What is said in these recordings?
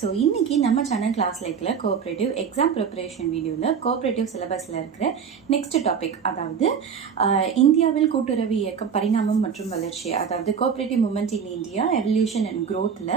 So இன்னைக்கு நம்ம channel class லைக்ல கோஆப்ரேட்டிவ் எக்ஸாம் ப்ரிப்பரேஷன் வீடியோவில் கோஆப்ரேட்டிவ் சிலபஸில் இருக்கிற நெக்ஸ்ட் டாபிக், அதாவது இந்தியாவில் கூட்டுறவு இயக்கம் பரிணாமம் மற்றும் வளர்ச்சி, அதாவது cooperative movement in India evolution and க்ரோத்தில்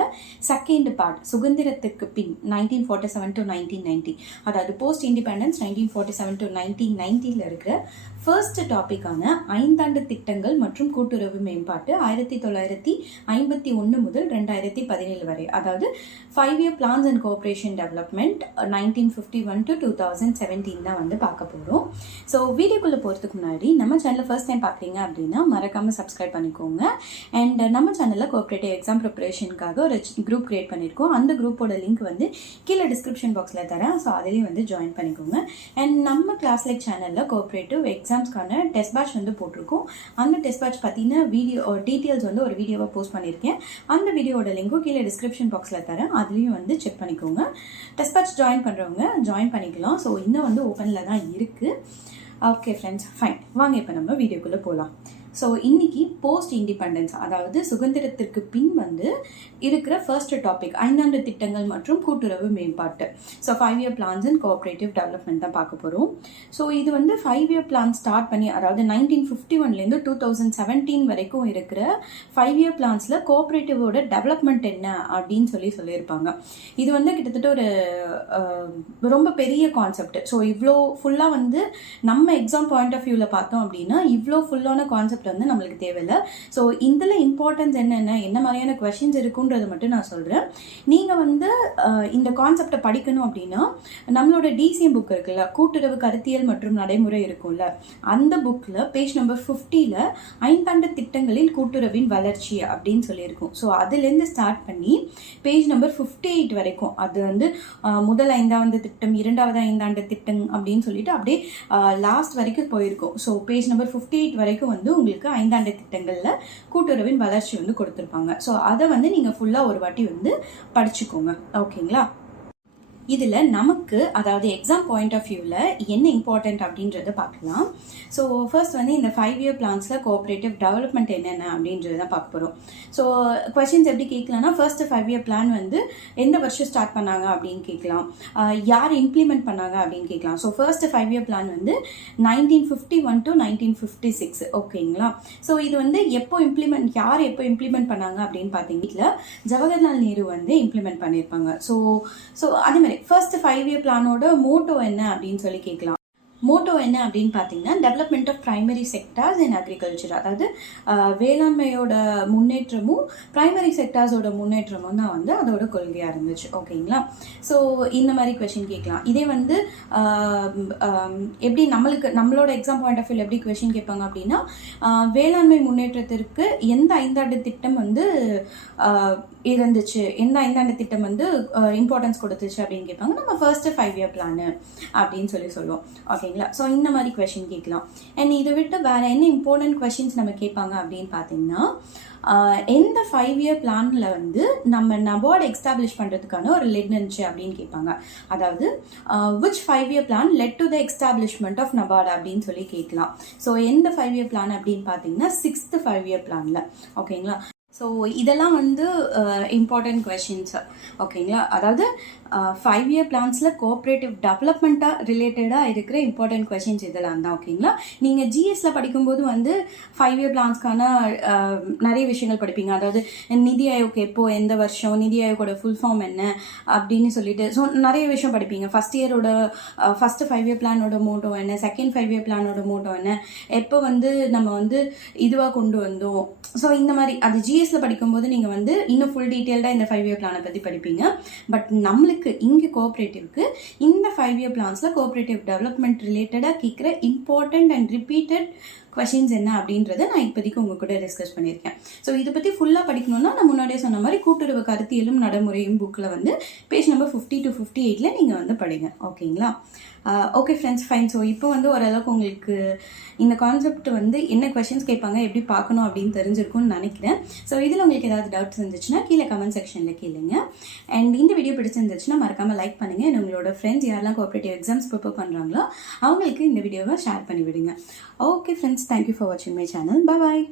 செகண்ட் பார்ட், சுதந்திரத்துக்கு பின் 1947 to 1990, அதாவது போஸ்ட் இண்டிபெண்டன்ஸ் 1947 to 1990 இருக்கிற ஃபர்ஸ்ட் டாபிக்கான 5 ஆண்டு திட்டங்கள் மற்றும் கூட்டுறவு மேம்பாட்டு 1951 முதல் 2017 வரை, அதாவது 5-year plans and cooperation development 1951 to 2017 தான் வந்து பார்க்க போகிறோம். ஸோ வீடியோக்குள்ளே போகிறதுக்கு முன்னாடி நம்ம சேனலை ஃபர்ஸ்ட் டைம் பார்க்குறீங்க அப்படின்னா மறக்காமல் சப்ஸ்கிரைப் பண்ணிக்கோங்க. அண்ட் நம்ம சேனலில் கோஆப்ரேட்டிவ் எக்ஸாம் ப்ரிப்பரேஷனுக்காக ஒரு குரூப் கிரியேட் பண்ணியிருக்கோம். அந்த குரூப்போட லிங்க் வந்து கீழே டிஸ்கிரிப்ஷன் பாக்ஸில் தரேன். ஸோ அதிலையும் வந்து ஜாயின் பண்ணிக்கோங்க. அண்ட் நம்ம கிளாஸ் லைக் சேனலில் கோஆப்ரேட்டிவ் எக்ஸாம்ஸ்க்கான டெஸ்ட் பேட்ச் வந்து போட்டிருக்கோம். அந்த டெஸ்ட் பேட்ச் பற்றின வீடியோ டீட்டெயில்ஸ் வந்து ஒரு வீடியோவை போஸ்ட் பண்ணியிருக்கேன். அந்த வீடியோட லிங்க்கும் கீழே டிஸ்கிரிப்ஷன் பாக்ஸில் தரேன். அதுலேயும் வந்து செக் பண்ணிக்கோங்க. டெஸ்ட் பேட்ச் ஜாயின் பண்ணுறவங்க ஜாயின் பண்ணிக்கலாம். ஸோ இன்னும் வந்து ஓப்பனில் தான் இருக்குது. ஓகே ஃப்ரெண்ட்ஸ், ஃபைன், வாங்க இப்போ நம்ம வீடியோக்குள்ளே போகலாம். ஸோ இன்னைக்கு போஸ்ட் இண்டிபெண்டன்ஸ், அதாவது சுதந்திரத்திற்கு பின் வந்து இருக்கிற ஃபர்ஸ்ட் டாபிக் 5 ஆண்டு திட்டங்கள் மற்றும் கூட்டுறவு மேம்பாட்டு. So 5-year plans and cooperative development தான் பார்க்க போகிறோம். ஸோ இது வந்து 5-year plan ஸ்டார்ட் பண்ணி, அதாவது 1951லேருந்து 2017 வரைக்கும் இருக்கிற 5-year plansல கோஆப்ரேட்டிவோட டெவலப்மெண்ட் என்ன அப்படின்னு சொல்லியிருப்பாங்க. இது வந்து கிட்டத்தட்ட ஒரு ரொம்ப பெரிய கான்செப்ட். ஸோ இவ்வளோ ஃபுல்லாக வந்து நம்ம எக்ஸாம் பாயிண்ட் ஆஃப் வியூவில் பார்த்தோம் அப்படின்னா இவ்வளோ ஃபுல்லான கான்செப்ட் வந்து நம்மளுக்கு தேவையில்லை. ஸோ இதில் இம்பார்ட்டன்ஸ் என்ன மாதிரியான கொஸ்டின்ஸ் இருக்குன்றது மட்டும் நான் சொல்கிறேன். நீங்கள் வந்து இந்த கான்செப்டை படிக்கணும் அப்படின்னா நம்மளோட டிசிஎம் புக் இருக்குல்ல, கூட்டுறவு கருத்தியல் மற்றும் நடைமுறை இருக்கும்ல, அந்த புக்கில் பேஜ் நம்பர் 50ல் 5 ஆண்டு திட்டங்களில் கூட்டுறவின் வளர்ச்சி அப்படின்னு சொல்லியிருக்கும். ஸோ அதுலேருந்து ஸ்டார்ட் பண்ணி பேஜ் நம்பர் 58 வரைக்கும், அது வந்து முதல் 5ஆண்டு திட்டம், 2வது 5 ஆண்டு திட்டம் அப்படின்னு சொல்லிட்டு அப்படியே லாஸ்ட் வரைக்கும் போயிருக்கும். ஸோ பேஜ் நம்பர் 58 வரைக்கும் வந்து உங்களுக்கு 5 ஆண்டு திட்டங்களில் கூட்டுறவின் வளர்ச்சி வந்து கொடுத்துருப்பாங்க. ஸோ அதை வந்து நீங்கள் ஃபுல்லாக ஒரு வாட்டி வந்து படிச்சுக்கோங்க. ஓகேங்களா? இதில் நமக்கு, அதாவது எக்ஸாம் பாயிண்ட் ஆஃப் வியூவில் என்ன இம்பார்ட்டன்ட் அப்படின்றத பார்க்கலாம். ஸோ ஃபர்ஸ்ட் வந்து இந்த 5-year plansல கோஆப்ரேட்டிவ் டெவலப்மெண்ட் என்னென்ன அப்படின்றத தான் பார்க்க போகிறோம். ஸோ கொஸ்டின்ஸ் எப்படி கேட்கலாம்னா, ஃபர்ஸ்ட் 5-year plan வந்து எந்த வருஷம் ஸ்டார்ட் பண்ணாங்க அப்படின்னு கேட்கலாம், யார் இம்ப்ளிமெண்ட் பண்ணாங்க அப்படின்னு கேட்கலாம். ஸோ ஃபர்ஸ்ட் 5-year plan வந்து 1951 to 1956. ஓகேங்களா? ஸோ இது வந்து யார் எப்போ இம்ப்ளிமெண்ட் பண்ணாங்க அப்படின்னு பார்த்தீங்கன்னா ஜவஹர்லால் நேரு வந்து இம்ப்ளிமெண்ட் பண்ணியிருப்பாங்க. ஸோ அதே மாதிரி ஃபர்ஸ்ட் 5-year பிளானோட மோட்டோ என்ன அப்படின்னு சொல்லி கேட்கலாம். மோட்டோ என்ன அப்படின்னு பார்த்தீங்கன்னா, development of primary sectors in agriculture, அதாவது வேளாண்மையோட முன்னேற்றமும் பிரைமரி செக்டார்ஸோட முன்னேற்றமும் தான் வந்து அதோட கொள்கையாக இருந்துச்சு. ஓகேங்களா? ஸோ இந்த மாதிரி கொஸ்டின் கேட்கலாம். இதே வந்து எப்படி நம்மளோட எக்ஸாம் பாயிண்ட் ஆஃப் வியூ எப்படி கொஸ்டின் கேட்பாங்க அப்படின்னா, வேளாண்மை முன்னேற்றத்திற்கு எந்த 5 ஆண்டு திட்டம் வந்து இருந்துச்சு, எந்த 5 ஆண்டு திட்டம் வந்து இம்பார்ட்டன்ஸ் கொடுத்துச்சு அப்படின்னு கேட்பாங்க. நம்ம ஃபர்ஸ்ட் 5-year plan அப்படின்னு சொல்லுவோம். ஓகேங்களா? ஸோ இந்த மாதிரி கொஸ்டின் கேட்கலாம். அண்ட் இதை விட்டு வேற என்ன இம்பார்ட்டன்ட் கொஸ்டின்ஸ் நம்ம கேட்பாங்க அப்படின்னு பார்த்தீங்கன்னா, எந்த 5-year பிளான்ல வந்து நம்ம நபார்டு எஸ்டாப்ளிஷ் பண்றதுக்கான ஒரு லெட் இருந்துச்சு அப்படின்னு கேட்பாங்க. அதாவது which 5-year plan led to the establishment of NABARD அப்படின்னு சொல்லி கேட்கலாம். ஸோ எந்த 5-year plan அப்படின்னு பார்த்தீங்கன்னா 6th 5-year planல. ஓகேங்களா? ஸோ இதெல்லாம் வந்து இம்பார்ட்டன்ட் கொஸ்டின்ஸ். ஓகேங்களா? அதாவது 5-year plansல கோஆப்ரேட்டிவ் டெவலப்மெண்ட்டாக ரிலேட்டடாக இருக்கிற இம்பார்ட்டன்ட் கொஸ்டின்ஸ் இதெல்லாம் தான். ஓகேங்களா? நீங்கள் ஜிஎஸ்ல படிக்கும்போது வந்து 5-year plansக்கான நிறைய விஷயங்கள் படிப்பீங்க. அதாவது நிதி ஆயோக் எப்போ, எந்த வருஷம், நிதி ஆயோக்கோட ஃபுல் ஃபார்ம் என்ன அப்படின்னு சொல்லிட்டு ஸோ நிறைய விஷயம் படிப்பீங்க. ஃபர்ஸ்ட் 5-year பிளானோட மோட்டோ என்ன, செகண்ட் 5-year பிளானோட மோட்டோ என்ன, எப்போ வந்து நம்ம வந்து இதுவாக கொண்டு வந்தோம். ஸோ இந்த மாதிரி அது ஜிஎஸ்ல படிக்கும்போது நீங்கள் வந்து இன்னும் ஃபுல் டீட்டெயில்டாக இந்த 5-year பிளானை பற்றி படிப்பீங்க. பட் நம்மளுக்கு இங்கே கோஆப்ரேட்டிவ்க்கு இந்த 5-year plansல கோஆப்ரேட்டிவ் டெவலப்மெண்ட் ரிலேட்டடாக கேட்குற இம்பார்ட்டன்ட் அண்ட் ரிப்பீட்டட் கொஸ்டின்ஸ் என்ன அப்படின்றத நான் இப்போதைக்கு உங்க கூட டிஸ்கஸ் பண்ணியிருக்கேன். ஸோ இதை பற்றி ஃபுல்லாக படிக்கணும்னா நான் முன்னாடியே சொன்ன மாதிரி கூட்டுறவு கருத்தியலும் நடைமுறையும் புக்கில் வந்து பேஜ் நம்பர் 50 to 58 நீங்கள் வந்து படிங்க. ஓகேங்களா? Okay friends, fine. ஸோ இப்போ வந்து ஓரளவுக்கு உங்களுக்கு இந்த கான்செப்ட் வந்து என்ன கொஸ்டின்ஸ் கேட்பாங்க, எப்படி பார்க்கணும் அப்படின்னு தெரிஞ்சிருக்கும்னு நினைக்கிறேன். ஸோ இதில் உங்களுக்கு ஏதாவது டவுட்ஸ் இருந்துச்சுன்னா கீழே கமெண்ட் செக்ஷனில் கேளுங்க. அண்ட் இந்த வீடியோ பிடிச்சிருந்துச்சுன்னா மறக்காமல் லைக் பண்ணுங்கள். அண்ட் உங்களோட ஃப்ரெண்ட்ஸ் யாரெல்லாம் கோஆப்ரேட்டிவ் எக்ஸாம்ஸ் ப்ரிப்பேர் பண்ணுறாங்களோ அவங்களுக்கு இந்த வீடியோவை ஷேர் பண்ணி விடுங்க. ஓகே ஃப்ரெண்ட்ஸ், தேங்க்யூ ஃபார் வாட்சிங் மை சேனல். பாய்.